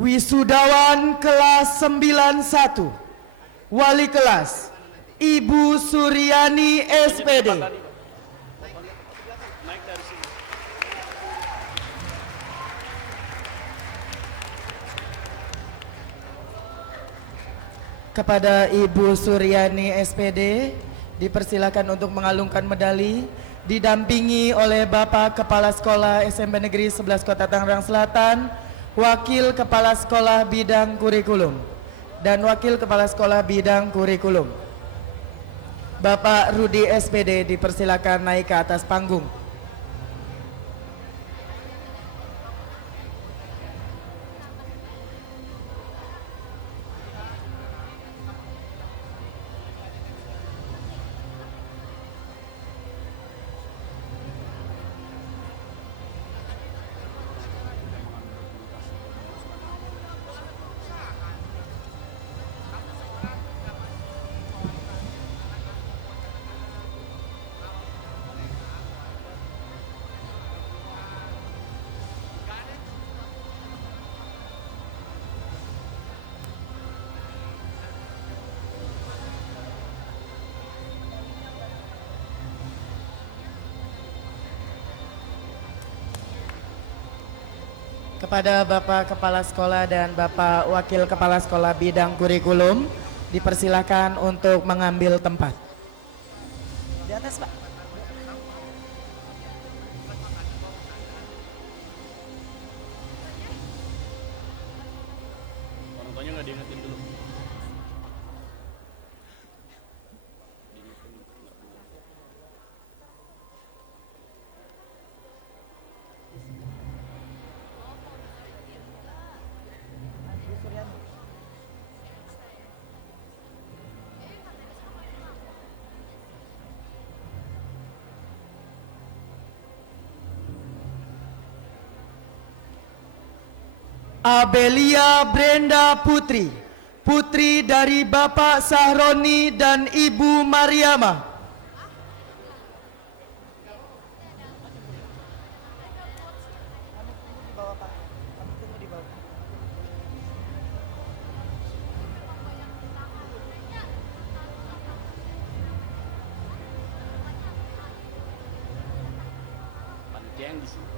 Wisudawan kelas 91, Wali kelas Ibu Suryani SPD. Kepada Ibu Suryani SPD dipersilakan untuk mengalungkan medali, didampingi oleh Bapak Kepala Sekolah SMP Negeri 11 Kota Tangerang Selatan, Wakil Kepala Sekolah Bidang Kurikulum, dan Wakil Kepala Sekolah Bidang Kurikulum. Bapak Rudi SPD dipersilakan naik ke atas panggung. Kepada Bapak Kepala Sekolah dan Bapak Wakil Kepala Sekolah Bidang Kurikulum dipersilakan untuk mengambil tempat. Di atas, Pak. Orang tuanya nggak diingetin dulu. Abelia Brenda Putri, putri dari Bapak Sahroni dan Ibu Mariama. Panitia yang di sini.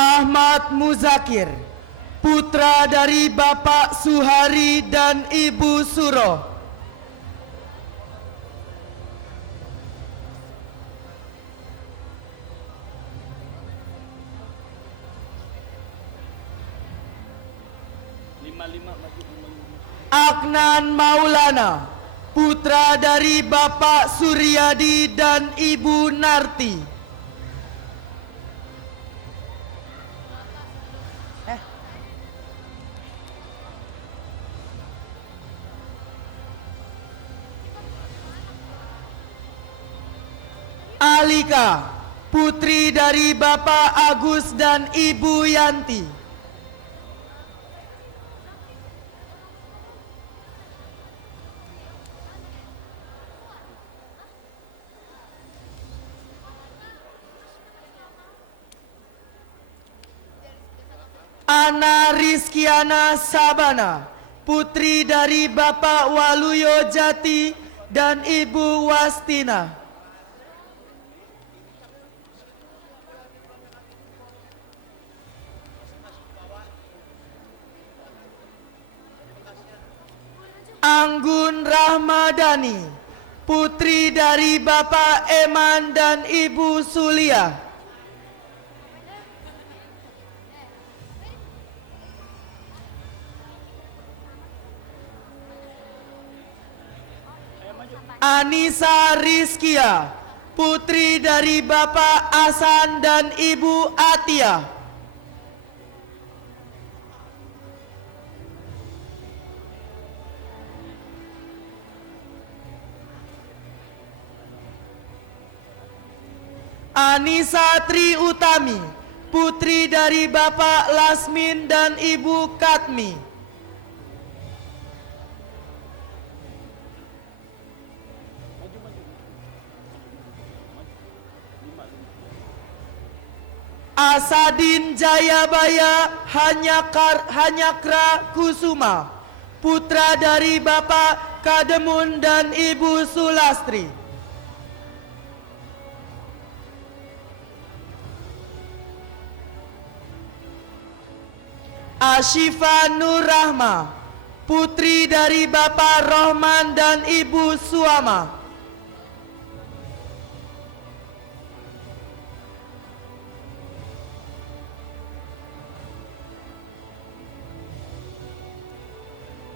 Ahmad Muzakir, putra dari Bapak Suhari dan Ibu Suro. Agnan Maulana, putra dari Bapak Suryadi dan Ibu Narti. Alika, putri dari Bapak Agus dan Ibu Yanti. Ana Rizkiana Sabana, putri dari Bapak Waluyo Jati dan Ibu Wastina. Anggun Rahmadani, putri dari Bapak Eman dan Ibu Sulia. Anissa Rizkia, putri dari Bapak Asan dan Ibu Atia. Anissa Tri Utami, putri dari Bapak Lasmin dan Ibu Katmi. Asadin Jayabaya Hanyakra Kusuma, putra dari Bapak Kademun dan Ibu Sulastri. Ashifa Nur Rahma, putri dari Bapak Rohman dan Ibu Suama.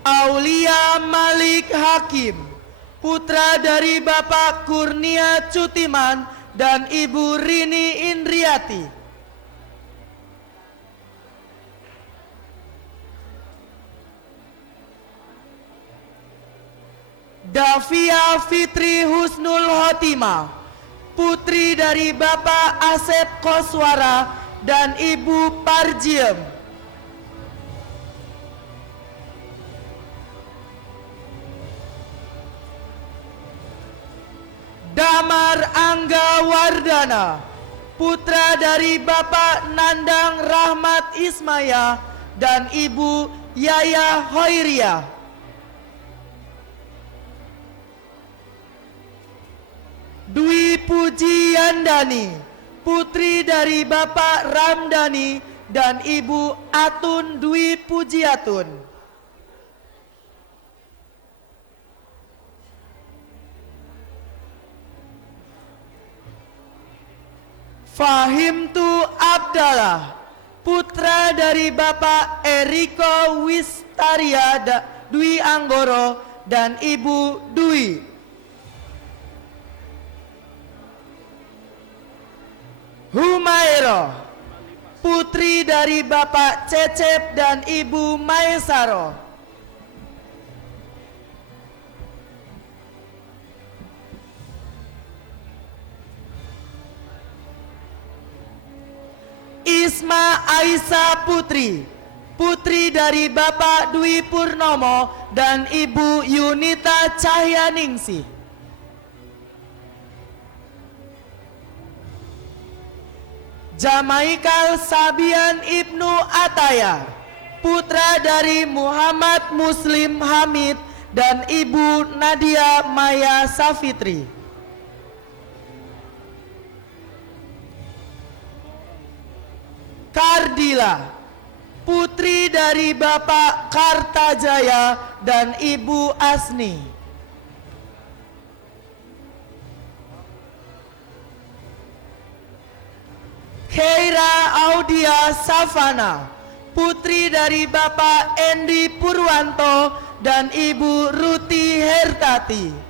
Aulia Malik Hakim, putra dari Bapak Kurnia Cutiman dan Ibu Rini Indriati. Davia Fitri Husnul Khotimah, putri dari Bapak Asep Koswara dan Ibu Parjiem. Damar Angga Wardana, putra dari Bapak Nandang Rahmat Ismaya dan Ibu Yaya Hoiria. Dwi Puji Yandani, putri dari Bapak Ramdhani dan Ibu Atun Dwi Pujiatun. Fahimtu Abdallah, putra dari Bapak Eriko Wistaria Dwi Anggoro dan Ibu Dwi. Humairo, putri dari Bapak Cecep dan Ibu Maesaro. Isma Aisyah Putri, putri dari Bapak Dwi Purnomo dan Ibu Yunita Cahyaningsih. Jamaikal Sabian Ibnu Ataya, putra dari Muhammad Muslim Hamid dan Ibu Nadia Maya Safitri. Kardila, putri dari Bapak Kartajaya dan Ibu Asni. Keira Audia Savana, putri dari Bapak Endi Purwanto dan Ibu Ruti Hertati.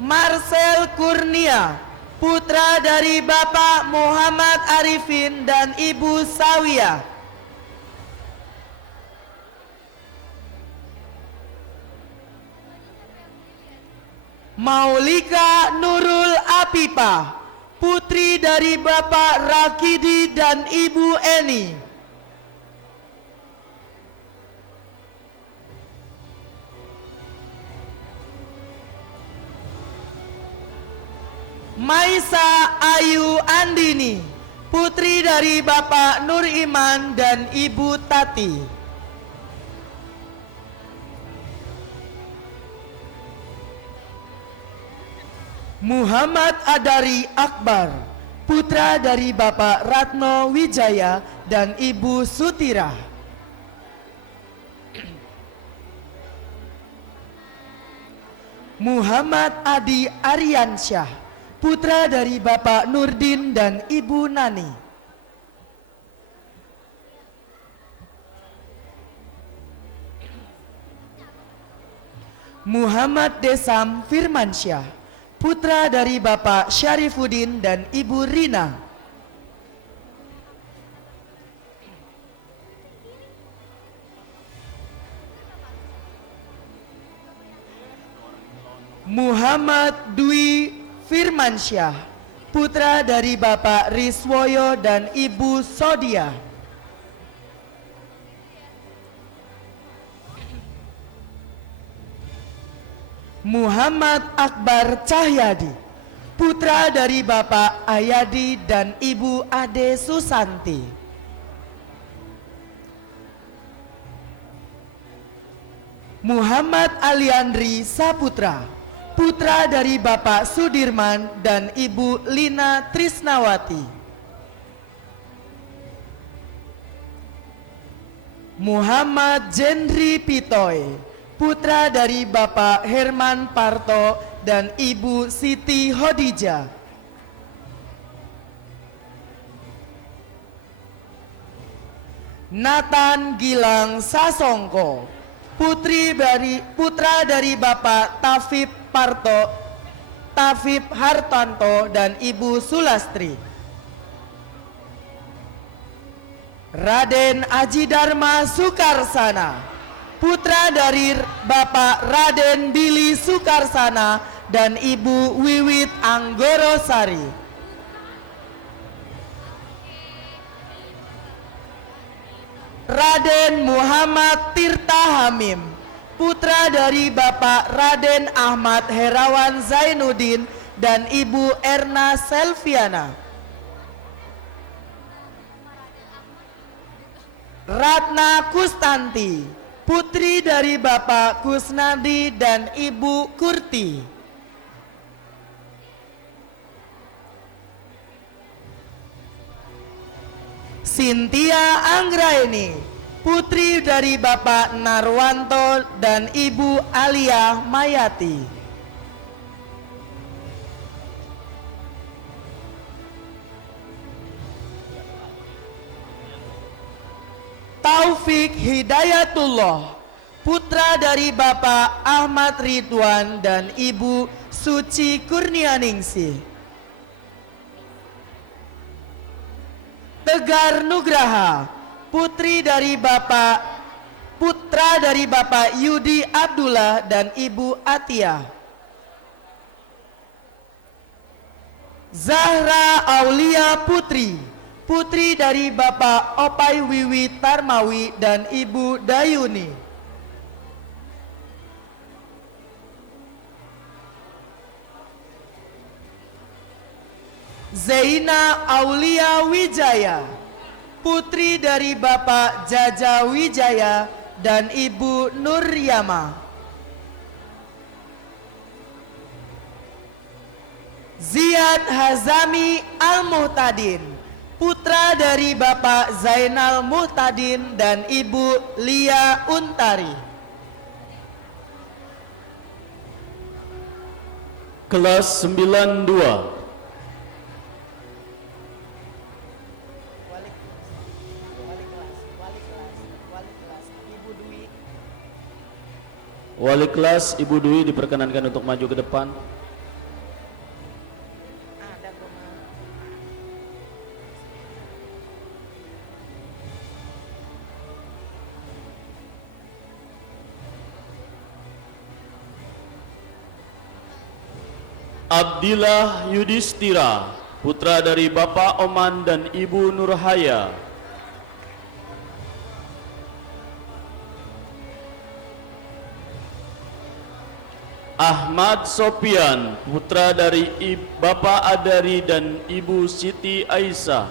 Marcel Kurnia, putra dari Bapak Muhammad Arifin dan Ibu Sawiyah. Maulika Nurul Apipah, putri dari Bapak Rakidi dan Ibu Eni. Maisa Ayu Andini, putri dari Bapak Nur Iman dan Ibu Tati. Muhammad Adari Akbar, putra dari Bapak Ratno Wijaya dan Ibu Sutira. Muhammad Adi Aryansyah, putra dari Bapak Nurdin dan Ibu Nani. Muhammad Desam Firmansyah, putra dari Bapak Syarifuddin dan Ibu Rina. Muhammad Dwi Firmansyah, putra dari Bapak Riswoyo dan Ibu Sodia. Muhammad Akbar Cahyadi, putra dari Bapak Ayadi dan Ibu Ade Susanti. Muhammad Aliandri Saputra, putra dari Bapak Sudirman dan Ibu Lina Trisnawati. Muhammad Jendri Pitoy, putra dari Bapak Herman Parto dan Ibu Siti Hodijah. Nathan Gilang Sasongko, putra dari Bapak Tafib Parto, Tafib Hartanto dan Ibu Sulastri. Raden Aji Dharma Sukarsana, putra dari Bapak Raden Billy Sukarsana dan Ibu Wiwit Anggorosari. Raden Muhammad Tirta Hamim, putra dari Bapak Raden Ahmad Herawan Zainuddin dan Ibu Erna Selviana. Ratna Kustanti, putri dari Bapak Kusnadi dan Ibu Kurti. Cynthia Anggraini, putri dari Bapak Narwanto dan Ibu Alia Mayati. Taufik Hidayatullah, putra dari Bapak Ahmad Ridwan dan Ibu Suci Kurnianingsih. Tegar Nugraha, putra dari Bapak Yudi Abdullah dan Ibu Atia. Zahra Aulia Putri, putri dari Bapak Opai Wiwi Tarmawi dan Ibu Dayuni. Zaina Aulia Wijaya, putri dari Bapak Jaja Wijaya dan Ibu Nuryama. Ziyad Hazami Al-Muhtadin, putra dari Bapak Zainal Muhtadin dan Ibu Lia Untari. Kelas 92. Wali kelas Ibu Dwi diperkenankan untuk maju ke depan. Abdillah Yudhistira, putra dari Bapak Oman dan Ibu Nurhaya. Ahmad Sopian, putra dari Bapak Adari dan Ibu Siti Aisyah.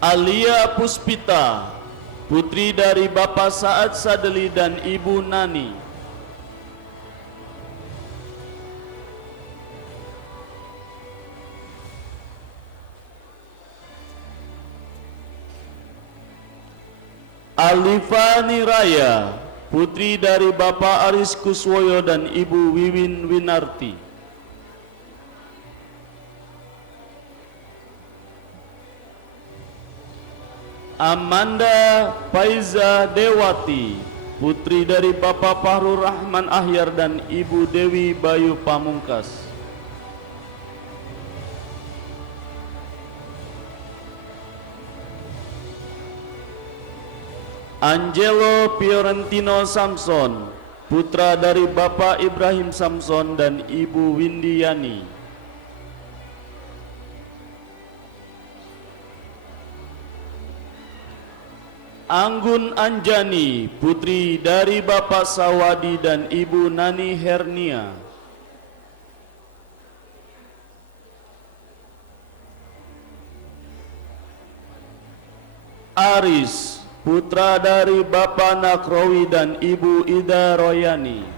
Alia Puspita, putri dari Bapak Saad Sadeli dan Ibu Nani. Alifa Niraya, putri dari Bapak Aris Kuswoyo dan Ibu Wiwin Winarti. Amanda Faiza Dewati, putri dari Bapak Fahrur Rahman Ahyar dan Ibu Dewi Bayu Pamungkas. Angelo Fiorentino Samson, putra dari Bapak Ibrahim Samson dan Ibu Windiani. Anggun Anjani, putri dari Bapak Sawadi dan Ibu Nani Hernia. Aris, putra dari Bapak Nakrowi dan Ibu Ida Royani.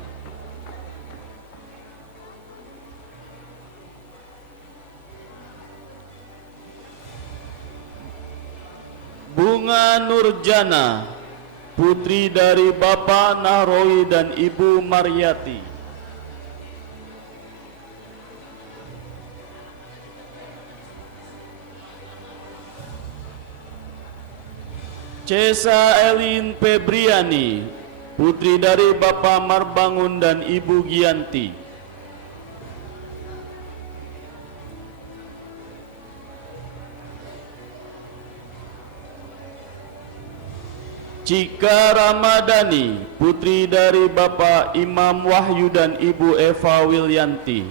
Bunga Nurjana, putri dari Bapak Nahrawi dan Ibu Maryati. Cesa Elin Febriani, putri dari Bapak Marbangun dan Ibu Gianti. Cika Ramadhani, putri dari Bapak Imam Wahyu dan Ibu Eva Wilyanti.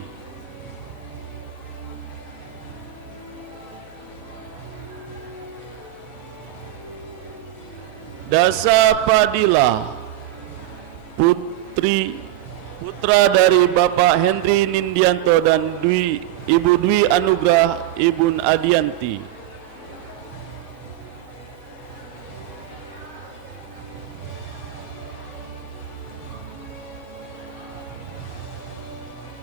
Dasa Padilla, putra dari Bapak Henry Nindianto dan Ibu Dwi Anugrah Ibun Adianti.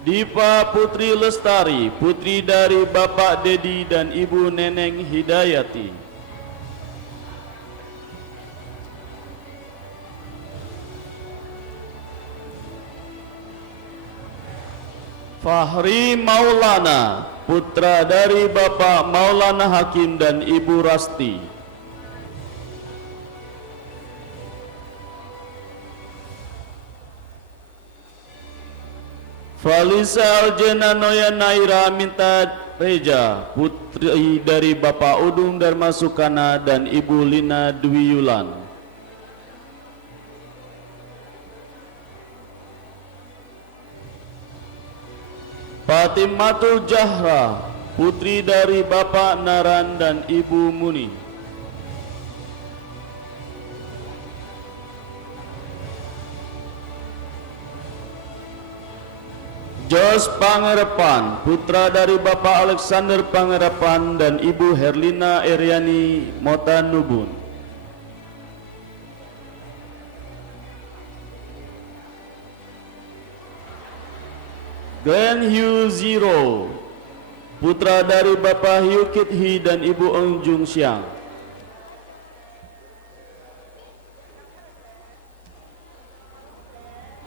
Dipa Putri Lestari, putri dari Bapak Dedi dan Ibu Neneng Hidayati. Fahri Maulana, putra dari Bapak Maulana Hakim dan Ibu Rasti. Falisa Aljena Noya Naira Minta Reja, putri dari Bapak Udung Dharma Sukana dan Ibu Lina Dwi Yulan. Fatimatul Jahra, putri dari Bapak Naran dan Ibu Muni. Jos Pangerepan, putra dari Bapak Alexander Pangerepan dan Ibu Herlina Eriani Motanubun. Glenn Hugh Zero, putra dari Bapak Hugh Kit Hee dan Ibu Ong Jung Siang.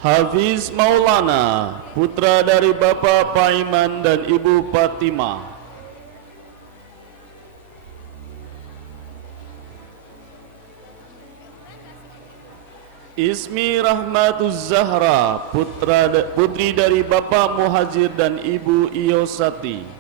Hafiz Maulana, putra dari Bapak Paiman dan Ibu Fatimah. Ismi Rahmatuz Zahra, putri dari Bapak Muhajir dan Ibu Iyosati.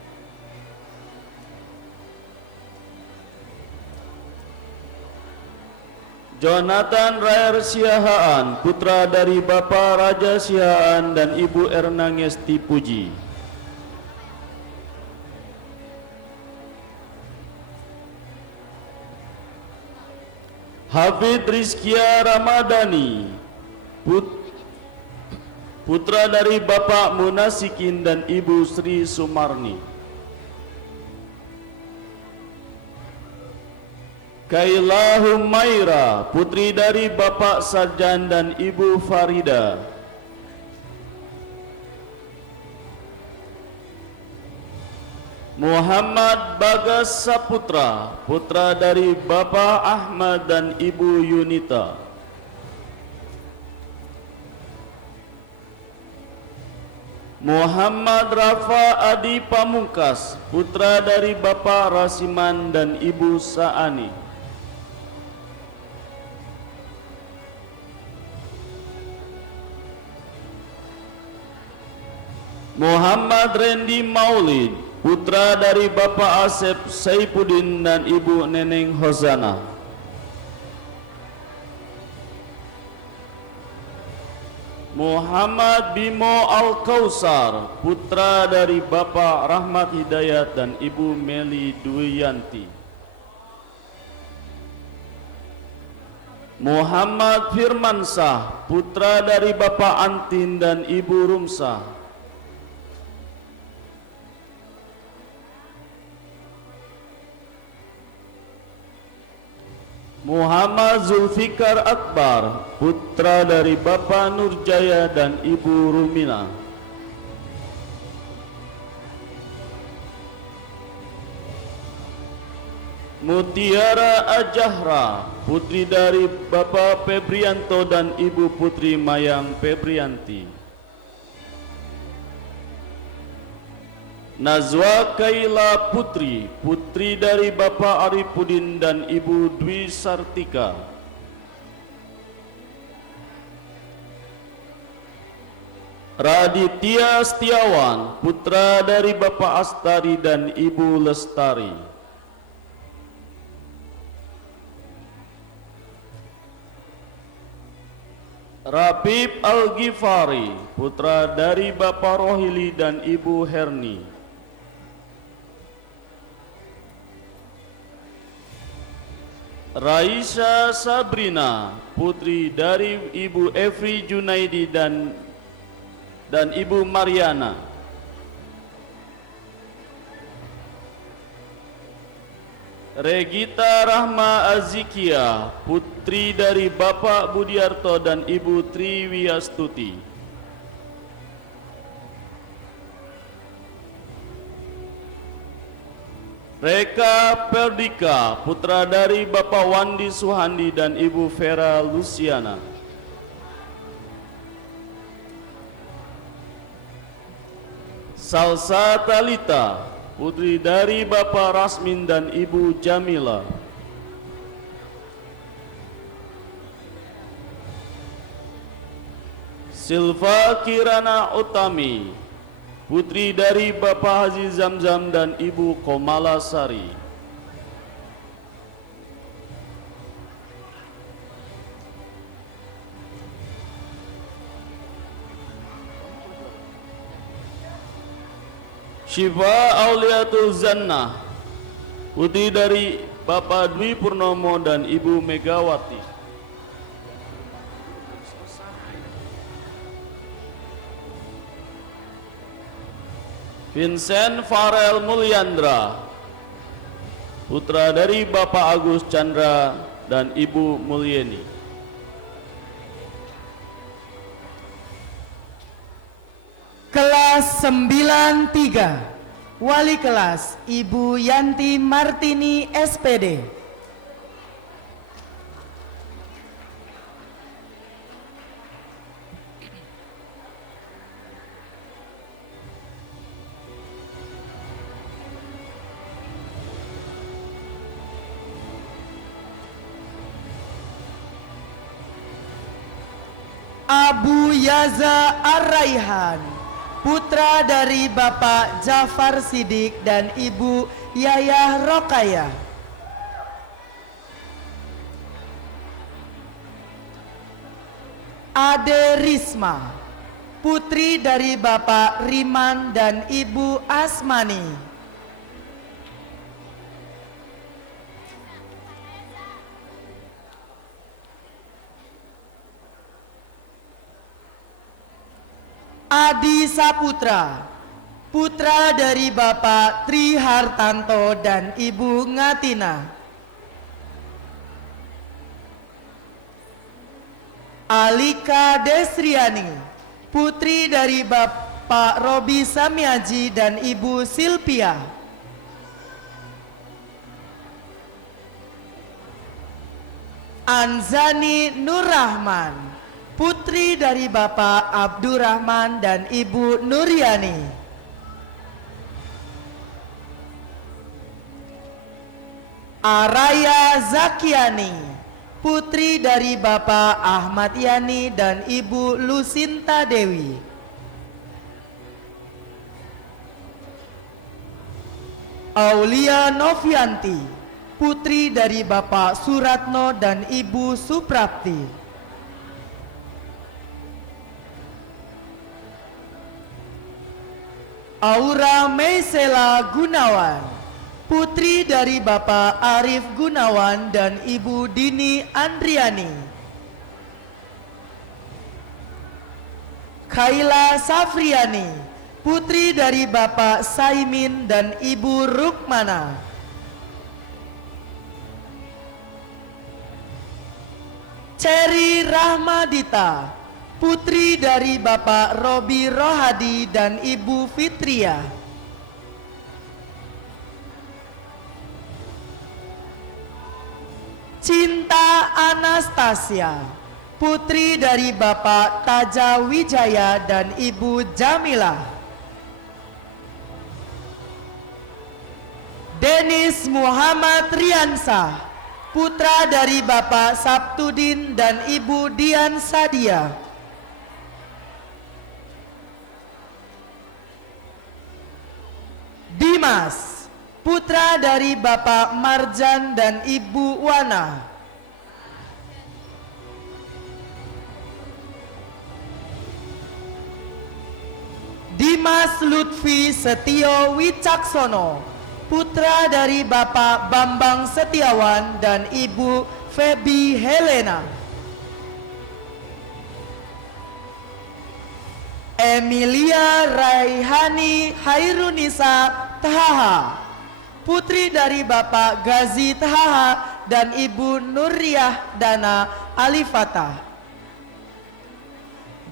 Jonathan Rayer Siahaan, putra dari Bapak Raja Siahaan dan Ibu Erna Ngesti Puji. Hafid Rizkia Ramadhani, putra dari Bapak Munasikin dan Ibu Sri Sumarni. Kaila Humaira, putri dari Bapak Sarjan dan Ibu Farida. Muhammad Bagas Saputra, putra dari Bapak Ahmad dan Ibu Yunita. Muhammad Rafa Adi Pamungkas, putra dari Bapak Rasiman dan Ibu Saani. Muhammad Randy Maulid, putra dari Bapak Asep Saifuddin dan Ibu Neneng Hosana. Muhammad Bimo Al-Kausar, putra dari Bapak Rahmat Hidayat dan Ibu Meli Duyanti. Muhammad Firmansah, putra dari Bapak Antin dan Ibu Rumsah. Muhammad Zulfikar Akbar, putra dari Bapak Nurjaya dan Ibu Rumina. Mutiara Ajahra, putri dari Bapak Febrianto dan Ibu Putri Mayang Febrianti. Nazwa Kaila Putri, putri dari Bapak Arifudin dan Ibu Dwi Sartika. Raditya Setiawan, putra dari Bapak Astari dan Ibu Lestari. Rabib Al-Ghifari, putra dari Bapak Rohili dan Ibu Herni. Raisa Sabrina, putri dari Ibu Efri Junaidi dan Ibu Mariana. Regita Rahma Azikia, putri dari Bapak Budiarto dan Ibu Triwiastuti. Reka Perdika, putra dari Bapak Wandi Suhandi dan Ibu Vera Luciana. Salsa Talita, putri dari Bapak Rasmin dan Ibu Jamila. Silva Kirana Utami, putri dari Bapak Haji Zamzam dan Ibu Komala Sari. Syifa Auliatul Zannah, putri dari Bapak Dwi Purnomo dan Ibu Megawati. Vincent Farel Mulyandra, putra dari Bapak Agus Chandra dan Ibu Mulyeni. Kelas 93, Wali kelas Ibu Yanti Martini SPD. Abu Yaza Ar-Raihan, putra dari Bapak Jafar Sidik dan Ibu Yayah Rokaya. Ade Risma, putri dari Bapak Riman dan Ibu Asmani. Adi Saputra, putra dari Bapak Tri Hartanto dan Ibu Ngatina. Alika Desriani, putri dari Bapak Robi Samiaji dan Ibu Silpia. Anzani Nurrahman, putri dari Bapak Abdurrahman dan Ibu Nuryani. Araya Zakiani, putri dari Bapak Ahmad Yani dan Ibu Lusinta Dewi. Aulia Novianti, putri dari Bapak Suratno dan Ibu Suprapti. Aura Meisela Gunawan, putri dari Bapak Arif Gunawan dan Ibu Dini Andriani. Kaila Safriani, putri dari Bapak Saimin dan Ibu Rukmana. Cherry Rahmadita, putri dari Bapak Robi Rohadi dan Ibu Fitria. Cinta Anastasia, putri dari Bapak Taja Wijaya dan Ibu Jamila. Denis Muhammad Riansah, putra dari Bapak Sabtudin dan Ibu Dian Sadia. Dimas, putra dari Bapak Marjan dan Ibu Wana. Dimas Lutfi Setio Wicaksono, putra dari Bapak Bambang Setiawan dan Ibu Feby Helena. Emilia Raihani Hairunisa Tahaha, putri dari Bapak Gazi Tahaha dan Ibu Nuriyah Dana Alifata.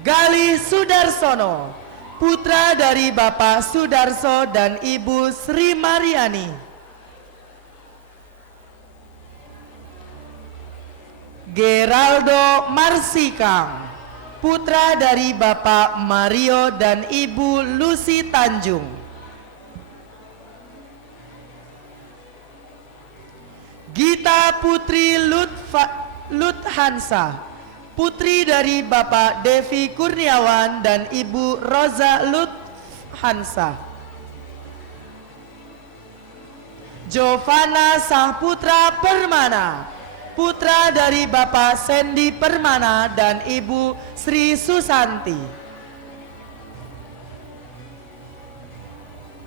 Galih Sudarsono, putra dari Bapak Sudarso dan Ibu Sri Mariani. Geraldo Marsikang, putra dari Bapak Mario dan Ibu Lucy Tanjung. Gita Putri Luthansa, putri dari Bapak Devi Kurniawan dan Ibu Roza Luthansa. Jovana Sahputra Permana, putra dari Bapak Sandy Permana dan Ibu Sri Susanti.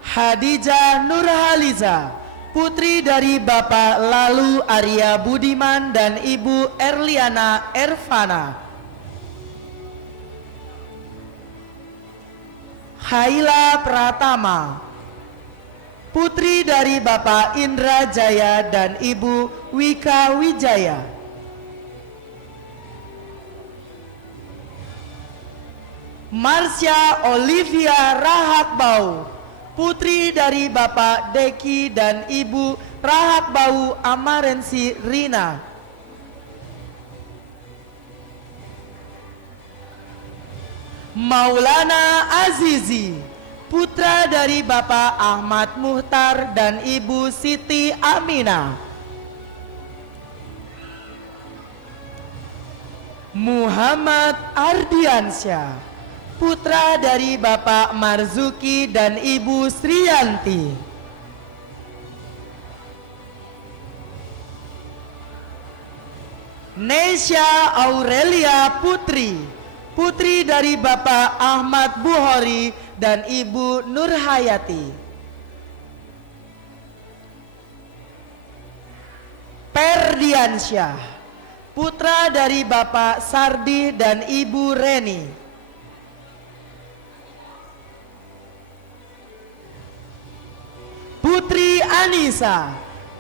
Hadijah Nurhaliza, putri dari Bapak Lalu Arya Budiman dan Ibu Erliana Ervana. Haila Pratama, putri dari Bapak Indra Jaya dan Ibu Wika Wijaya. Marsha Olivia Rahakbau, putri dari Bapak Deki dan Ibu Rahakbau Amarensi Rina. Maulana Azizi, putra dari Bapak Ahmad Muhtar dan Ibu Siti Aminah. Muhammad Ardiansyah, putra dari Bapak Marzuki dan Ibu Sriyanti. Nesya Aurelia Putri, putri dari Bapak Ahmad Buhori dan Ibu Nurhayati. Perdiansyah, putra dari Bapak Sardi dan Ibu Reni. Putri Anissa,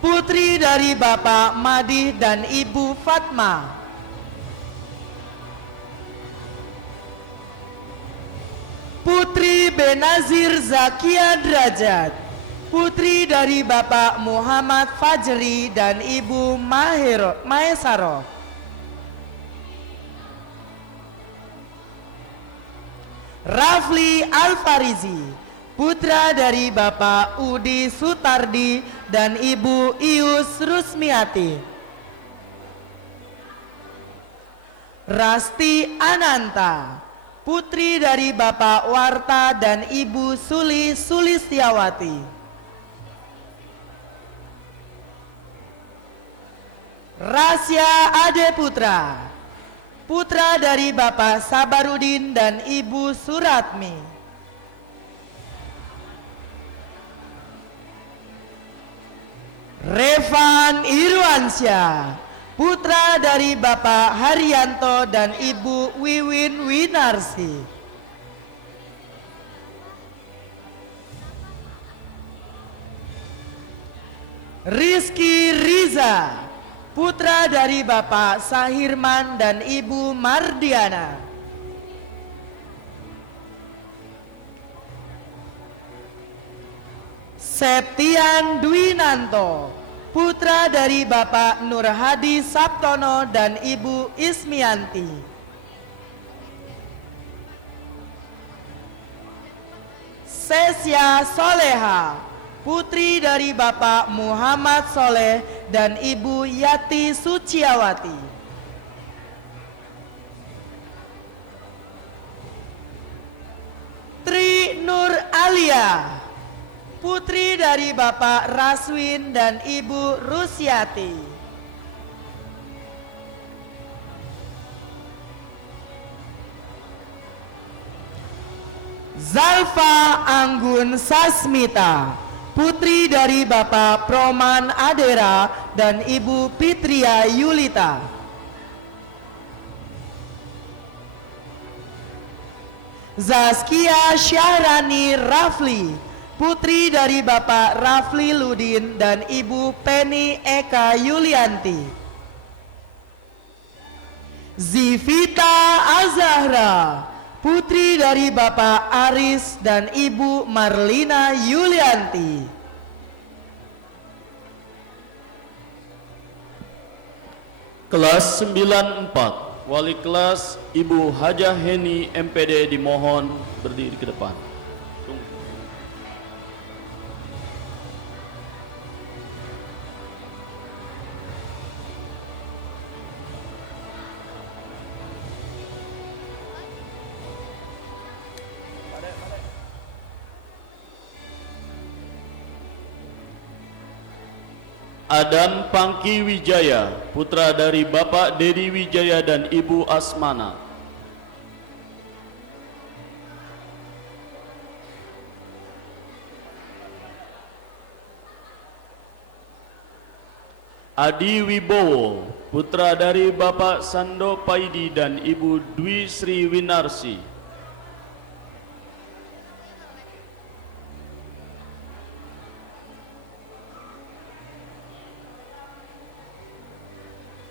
putri dari Bapak Madih dan Ibu Fatma. Putri Benazir Zakia Derajat, putri dari Bapak Muhammad Fajri dan Ibu Maesaro. Rafli Alfarizi, putra dari Bapak Udi Sutardi dan Ibu Ius Rusmiati. Rasti Ananta, putri dari Bapak Warta dan Ibu Suli Sulistiawati. Rasya Ade Putra, putra dari Bapak Sabarudin dan Ibu Suratmi. Revan Irwansyah, putra dari Bapak Haryanto dan Ibu Wiwin Winarsi. Rizky Riza, putra dari Bapak Sahirman dan Ibu Mardiana. Septian Dwinanto, putra dari Bapak Nur Hadi Sabtono dan Ibu Ismianti. Sesya Soleha, putri dari Bapak Muhammad Soleh dan Ibu Yati Suciawati. Tri Nur Alia, putri dari Bapak Raswin dan Ibu Rusiati. Zalfa Anggun Sasmita, putri dari Bapak Proman Adera dan Ibu Pitria Yulita. Zaskia Syahrani Rafli, putri dari Bapak Rafli Ludin dan Ibu Penny Eka Yulianti. Zivita Azahra, putri dari Bapak Aris dan Ibu Marlina Yulianti. Kelas 94, Wali kelas Ibu Hajah Heni MPD dimohon berdiri ke depan. Adam Pangki Wijaya, putra dari Bapak Dedi Wijaya dan Ibu Asmana. Adi Wibowo, putra dari Bapak Sando Paidi dan Ibu Dwi Sri Winarsi.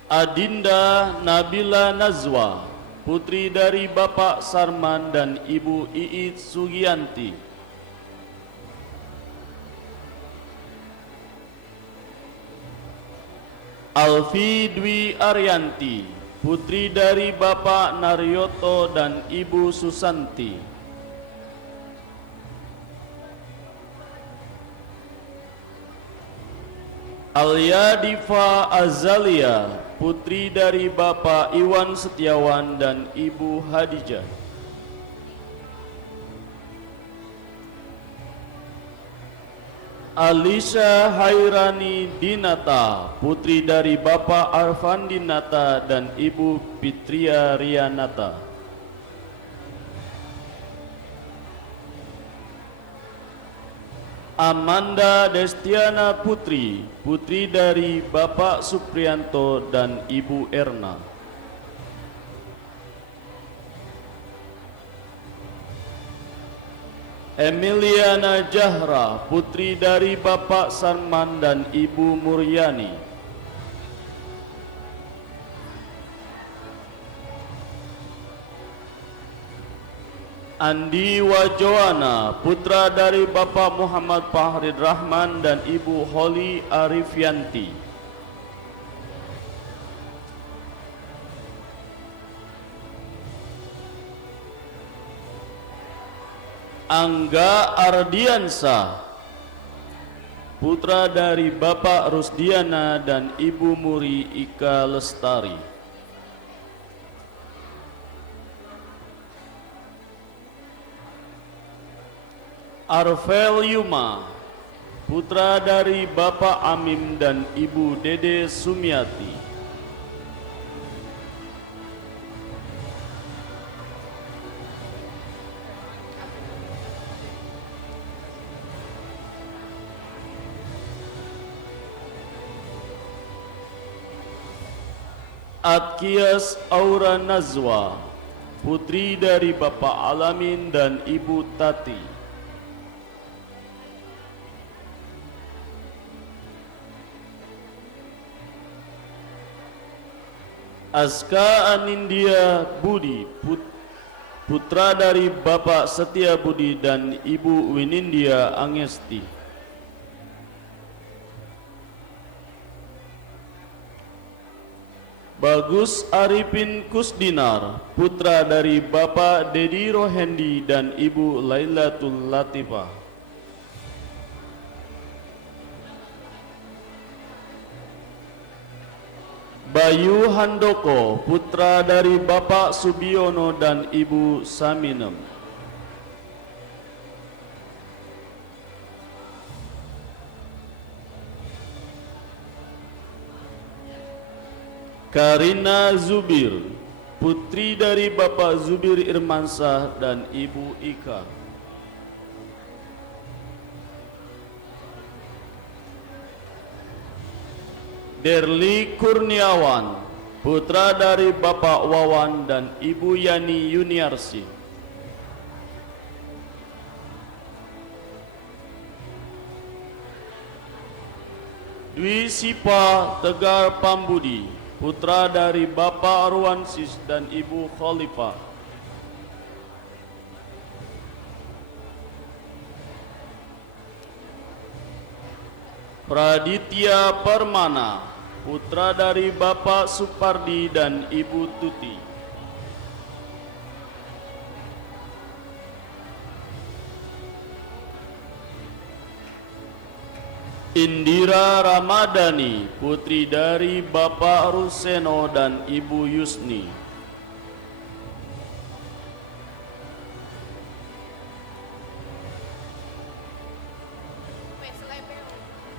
Adinda Nabila Nazwa, putri dari Bapak Sarman dan Ibu Iit Sugianti. Alfi Dwi Arianti, putri dari Bapak Naryoto dan Ibu Susanti. Alia Diva Azalia, putri dari Bapak Iwan Setiawan dan Ibu Hadijah. Alisa Hairani Dinata, putri dari Bapak Arfan Dinata dan Ibu Pitria Rianata. Amanda Destiana Putri, putri dari Bapak Suprianto dan Ibu Erna. Emiliana Jahra, putri dari Bapak Sarman dan Ibu Muryani. Andi Wajoana, putra dari Bapak Muhammad Fahrid Rahman dan Ibu Holi Arifianti. Angga Ardiansa, putra dari Bapak Rusdiana dan Ibu Muri Ika Lestari. Arvel Yuma, putra dari Bapak Amim dan Ibu Dede Sumiati. Atkias Aura Nazwa, putri dari Bapak Alamin dan Ibu Tati. Aska Anindya Budi, putra dari Bapak Setia Budi dan Ibu Winindya Angesti. Bagus Arifin Kusdinar, putra dari Bapak Dedi Rohendi dan Ibu Lailatul Latifah. Bayu Handoko, putra dari Bapak Subiono dan Ibu Saminem. Karina Zubir, putri dari Bapak Zubir Irmansah dan Ibu Ika. Derli Kurniawan, putra dari Bapak Wawan dan Ibu Yani Yuniarsi. Dwi Sipa Tegar Pambudi, putra dari Bapak Arwansis dan Ibu Khalifah. Praditya Permana, putra dari Bapak Supardi dan Ibu Tuti. Indira Ramadhani, putri dari Bapak Ruseno dan Ibu Yusni.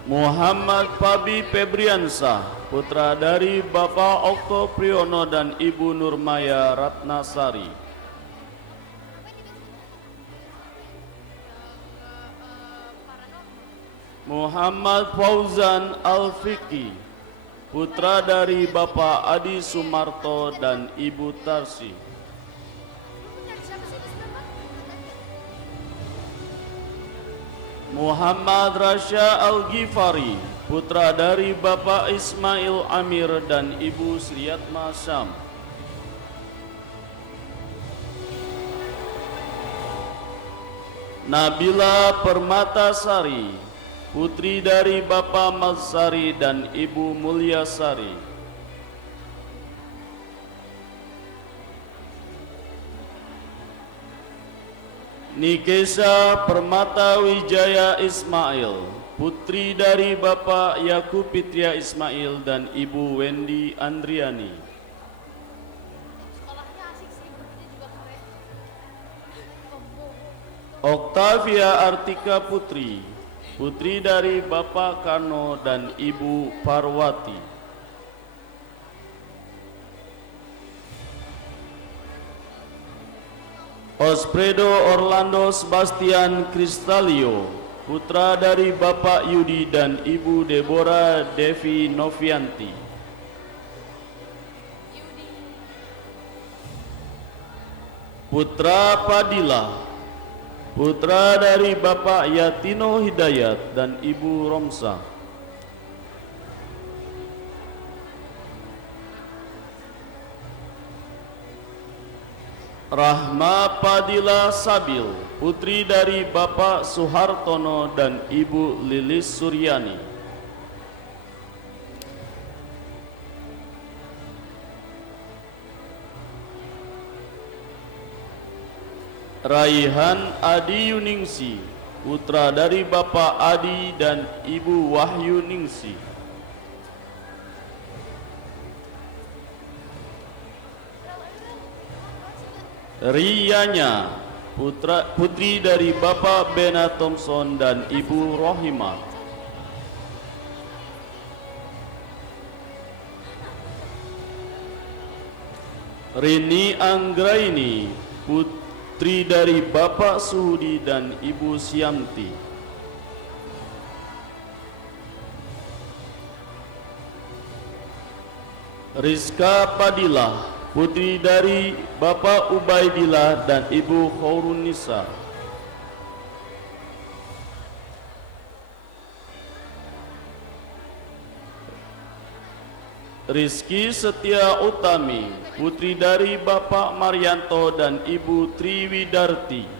Muhammad Pabi Febriansah, putra dari Bapak Okto Priyono dan Ibu Nurmaya Ratnasari. Muhammad Fauzan Al-Fiqi, putra dari Bapak Adi Sumarto dan Ibu Tarsi. Muhammad Rasya Al-Ghifari, putra dari Bapak Ismail Amir dan Ibu Sriyatma Syam. Nabila Permatasari, putri dari Bapak Malsari dan Ibu Mulyasari. Nikesa Permata Wijaya Ismail, putri dari Bapak Yakub Fitria Ismail dan Ibu Wendy Andriani. Octavia Artika Putri, putri dari Bapak Karno dan Ibu Parwati. Ospredo Orlando Sebastian Kristalio, putra dari Bapak Yudi dan Ibu Deborah Devi Novianti. Putra Padilla, putra dari Bapak Yatino Hidayat dan Ibu Romsa. Rahma Padilla Sabil, putri dari Bapak Suhartono dan Ibu Lilis Suryani. Raihan Adi Yuningsi, putra dari Bapak Adi dan Ibu Wahyu Ningsi. Riyanya, putri dari Bapak Bena Thompson dan Ibu Rohimah. Rini Anggraini, putri dari Bapak Suhudi dan Ibu Siamti. Rizka Padilah, putri dari Bapak Ubaidillah dan Ibu Khairunisa. Rizky Setia Utami, putri dari Bapak Marianto dan Ibu Triwidarti.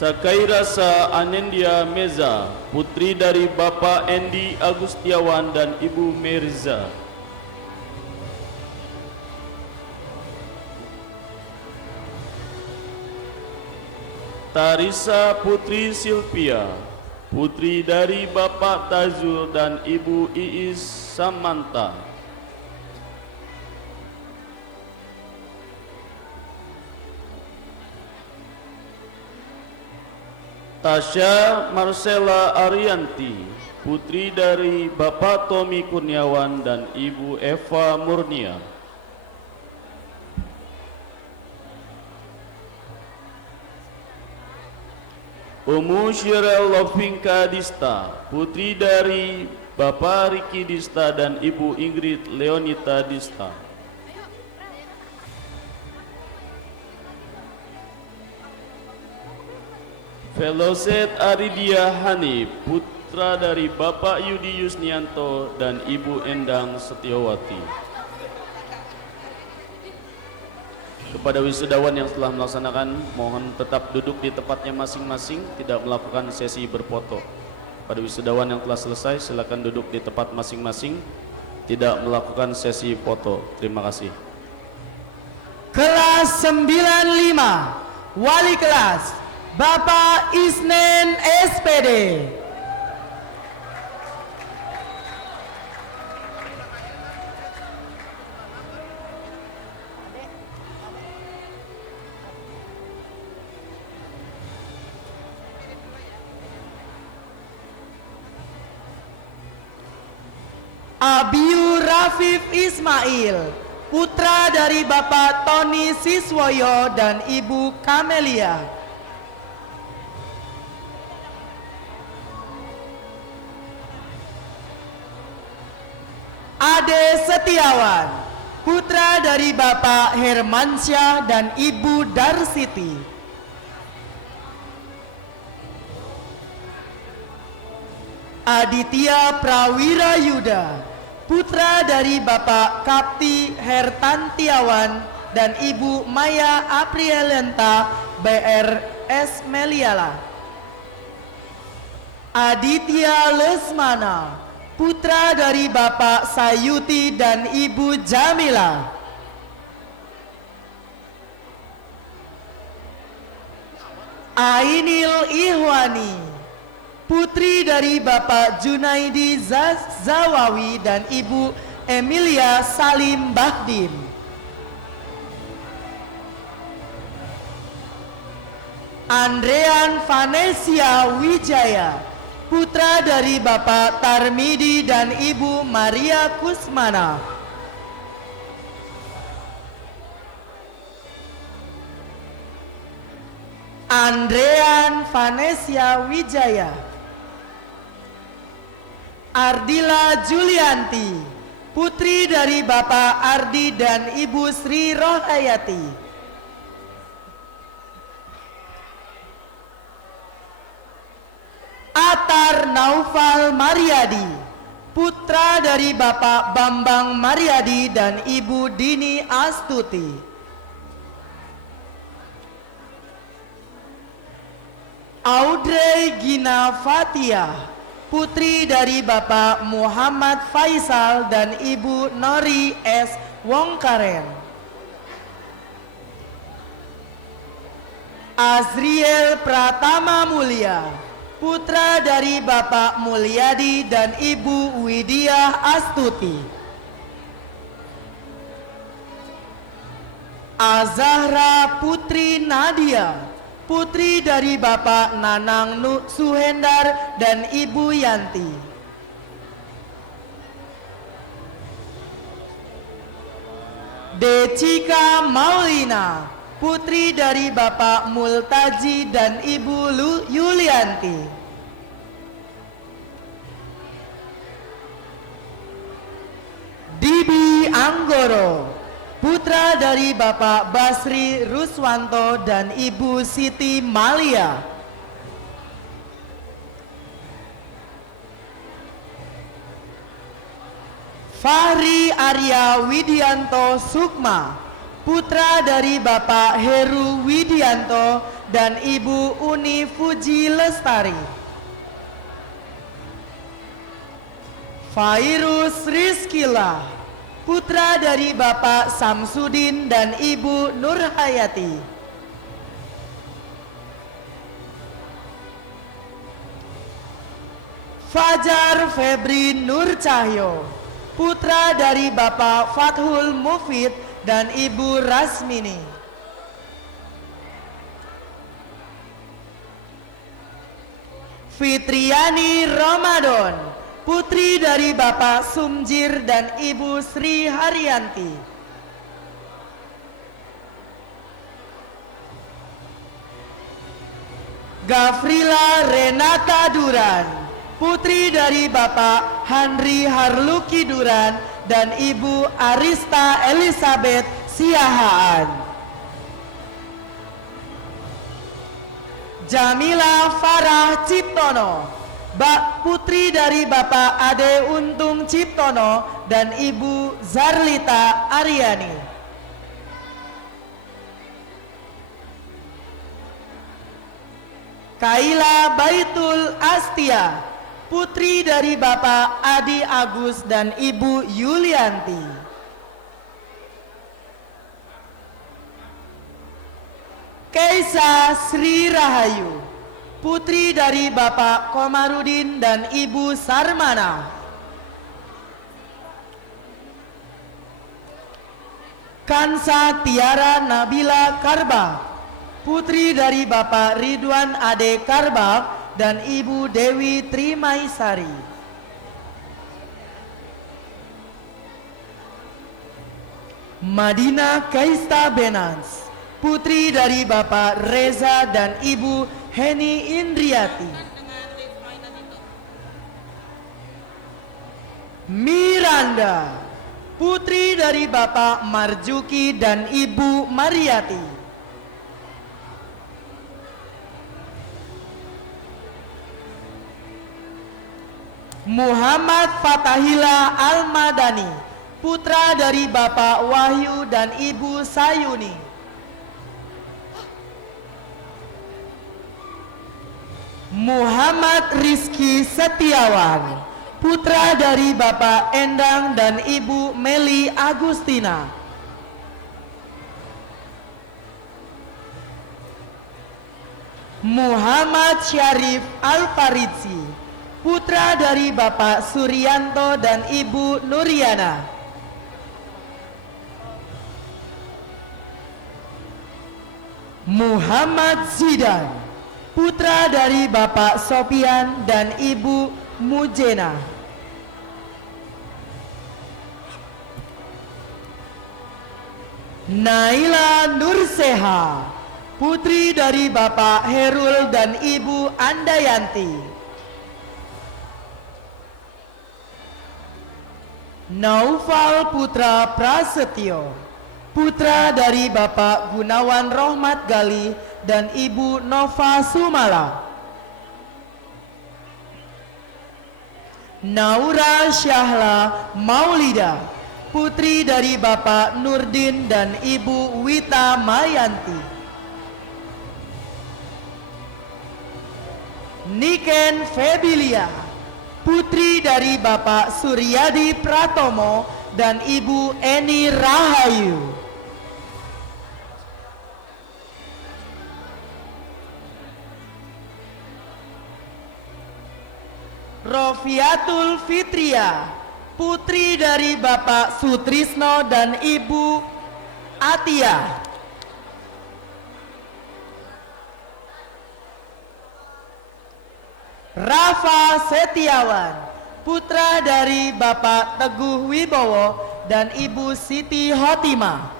Sakairasa Anendia Meza, putri dari Bapak Endi Agustiawan dan Ibu Mirza. Tarisa Putri Silvia, putri dari Bapak Tazul dan Ibu Iis Samanta. Tasya Marcella Arianti, putri dari Bapak Tommy Kurniawan dan Ibu Eva Murnia. Umu Syirel Lovinka Dista, putri dari Bapak Riki Dista dan Ibu Ingrid Leonita Dista. Veloset Aridia Hani, putra dari Bapak Yudi Yusnianto dan Ibu Endang Setiawati. Kepada wisudawan yang telah melaksanakan, mohon tetap duduk di tempatnya masing-masing, tidak melakukan sesi berfoto. Pada wisudawan yang telah selesai, silakan duduk di tempat masing-masing, tidak melakukan sesi foto. Terima kasih. Kelas 95, wali kelas Bapak Isnen SPD. Abiu Rafif Ismail, putra dari Bapak Tony Siswoyo dan Ibu Kamelia. Ade Setiawan, putra dari Bapak Hermansyah dan Ibu Darsiti. Aditya Prawira Yuda, putra dari Bapak Kapti Hertantiawan dan Ibu Maya Aprielenta BRS Meliala. Aditya Lesmana, putra dari Bapak Sayuti dan Ibu Jamila. Ainil Ihwani, putri dari Bapak Junaidi Zawawi dan Ibu Emilia Salim Bahdim. Andrean Vanesia Wijaya, putra dari Bapak Tarmidi dan Ibu Maria Kusmana. Andrean Vanesia Wijaya. Ardila Julianti, putri dari Bapak Ardi dan Ibu Sri Rohayati. Atar Naufal Mariadi, putra dari Bapak Bambang Mariadi dan Ibu Dini Astuti. Audrey Gina Fatia, putri dari Bapak Muhammad Faisal dan Ibu Nori S. Wongkaren. Azriel Pratama Mulia, putra dari Bapak Mulyadi dan Ibu Widya Astuti. Azahra Putri Nadia, putri dari Bapak Nanang Suhendar dan Ibu Yanti. Decika Maulina, putri dari Bapak Multaji dan Ibu Yulianti. Dibi Anggoro, putra dari Bapak Basri Ruswanto dan Ibu Siti Malia. Fahri Arya Widianto Sukma, putra dari Bapak Heru Widianto dan Ibu Uni Fuji Lestari. Fairuz Rizkila, putra dari Bapak Samsudin dan Ibu Nurhayati. Fajar Febri Nur Cahyo, putra dari Bapak Fathul Mufid dan Ibu Rasmini. Fitriani Ramadan, putri dari Bapak Sumjir dan Ibu Sri Haryanti. Gafrila Renata Duran, putri dari Bapak Handri Harluki Duran dan Ibu Arista Elizabeth Siahaan. Jamila Farah Ciptono, putri dari Bapak Ade Untung Ciptono dan Ibu Zarlita Aryani. Kaila Baitul Astia, putri dari Bapak Adi Agus dan Ibu Yulianti. Kaisa Sri Rahayu, putri dari Bapak Komarudin dan Ibu Sarmana. Kansa Tiara Nabila Karba, putri dari Bapak Ridwan Ade Karba dan Ibu Dewi Trimaisari. Madina Kaista Benans, putri dari Bapak Reza dan Ibu Heni Indriati. Miranda, putri dari Bapak Marjuki dan Ibu Mariati. Muhammad Fatahila Al-Madani, putra dari Bapak Wahyu dan Ibu Sayuni. Muhammad Rizky Setiawan, putra dari Bapak Endang dan Ibu Meli Agustina. Muhammad Syarif Al-Faridzi, putra dari Bapak Suryanto dan Ibu Nuriana. Muhammad Zidan, putra dari Bapak Sopian dan Ibu Mujena. Naila Nurseha, putri dari Bapak Herul dan Ibu Andayanti. Naufal Putra Prasetyo, putra dari Bapak Gunawan Rohmat Gali dan Ibu Nova Sumala. Naura Syahla Maulida, putri dari Bapak Nurdin dan Ibu Wita Mayanti. Niken Febilia, putri dari Bapak Suryadi Pratomo dan Ibu Eni Rahayu. Rofiatul Fitria, putri dari Bapak Sutrisno dan Ibu Atia. Rafa Setiawan, putra dari Bapak Teguh Wibowo dan Ibu Siti Hotimah.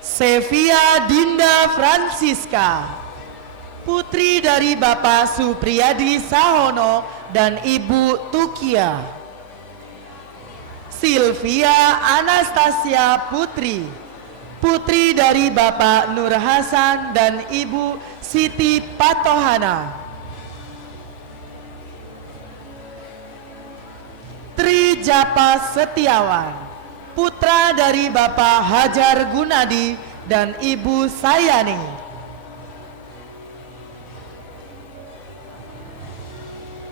Sevia Dinda Francisca, putri dari Bapak Supriyadi Sahono dan Ibu Tukia. Sylvia Anastasia Putri, putri dari Bapak Nur Hasan dan Ibu Siti Patohana. Tri Japa Setiawan, putra dari Bapak Hajar Gunadi dan Ibu Sayani.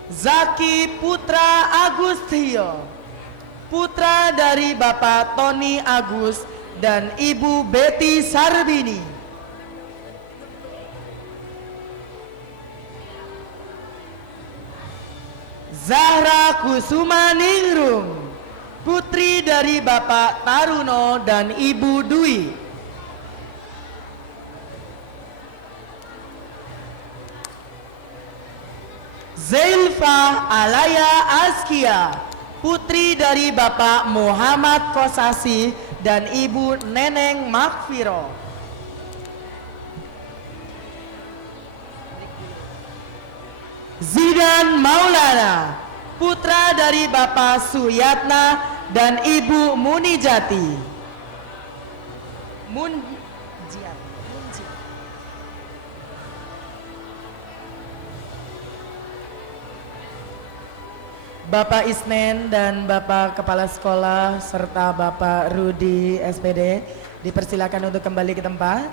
Zaki Putra Agustio, putra dari Bapak Tony Agus dan Ibu Betty Sarbini. Zahra Kusuma Ningrum, putri dari Bapak Taruno dan Ibu Dwi. Zailfa Alaya Askia, putri dari Bapak Muhammad Kosasi dan Ibu Neneng Makfiro. Zidan Maulana, putra dari Bapak Suyatna dan Ibu Munijati. Bapak Isnen dan Bapak Kepala Sekolah serta Bapak Rudi SPD dipersilakan untuk kembali ke tempat.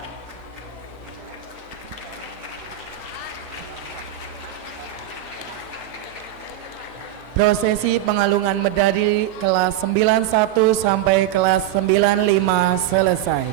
Prosesi pengalungan medali kelas 91 sampai kelas 95 selesai.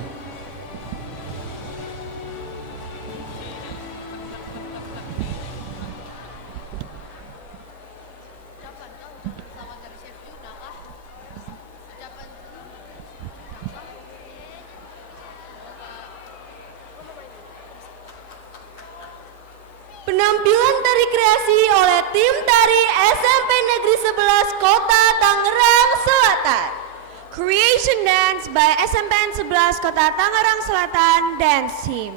Penampilan tari kreasi oleh tim tari SMP Negeri 11 Kota Tangerang Selatan. Creation Dance by SMPN 11 Kota Tangerang Selatan Dance Team.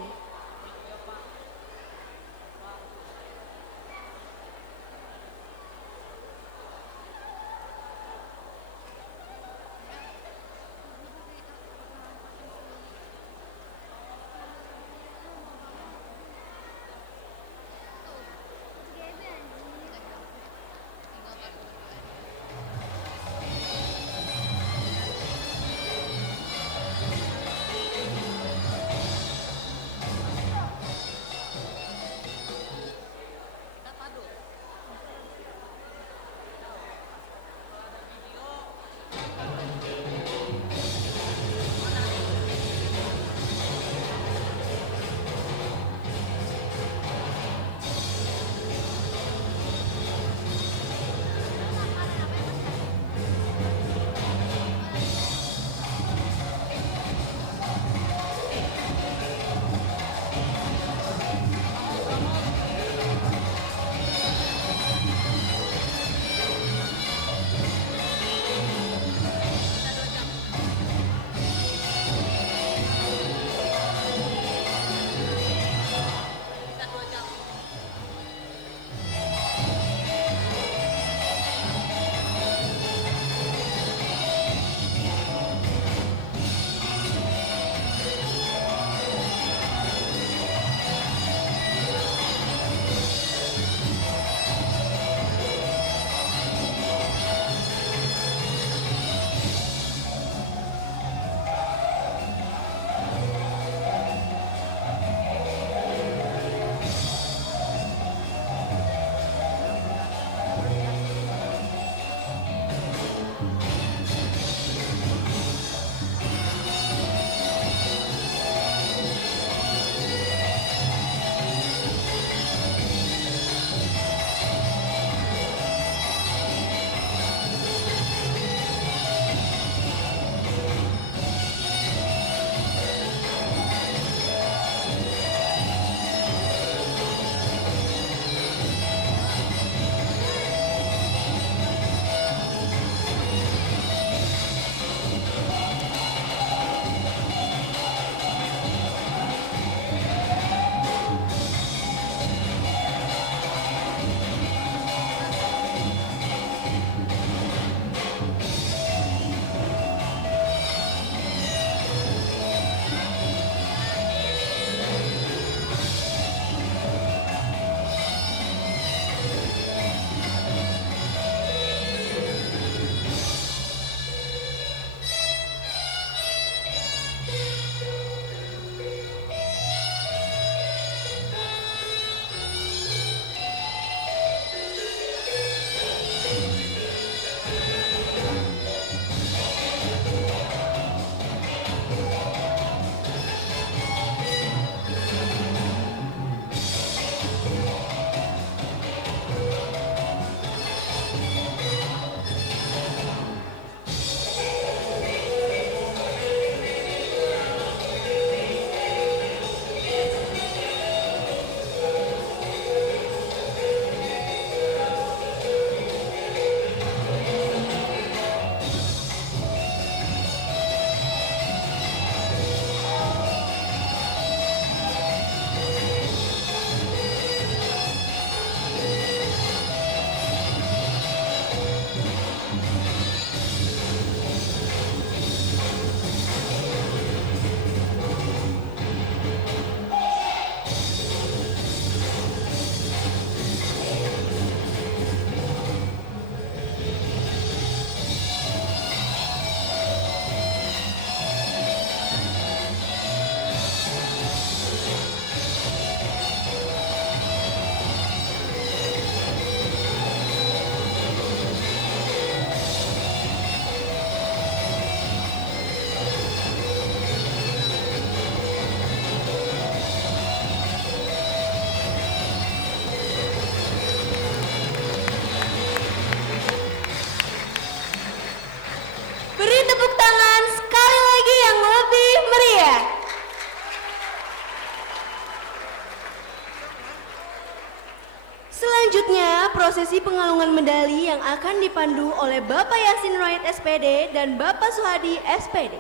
prosesi pengalungan medali yang akan dipandu oleh Bapak Yasin Royet SPD dan Bapak Suhadi SPD.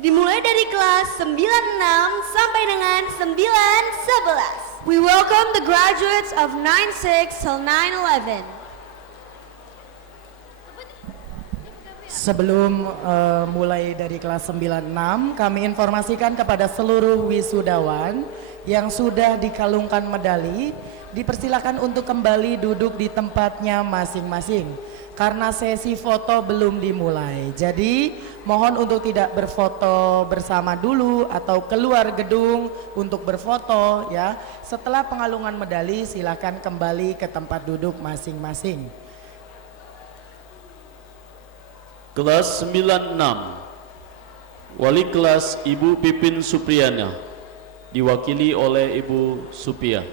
Dimulai dari kelas 96 sampai dengan 911. We welcome the graduates of 96 till 911. Sebelum mulai dari kelas 96, kami informasikan kepada seluruh wisudawan yang sudah dikalungkan medali, dipersilakan untuk kembali duduk di tempatnya masing-masing karena sesi foto belum dimulai. Jadi mohon untuk tidak berfoto bersama dulu atau keluar gedung untuk berfoto ya. Setelah pengalungan medali silakan kembali ke tempat duduk masing-masing. Kelas 96, Wali kelas Ibu Pipin Supriyana, diwakili oleh Ibu Supia.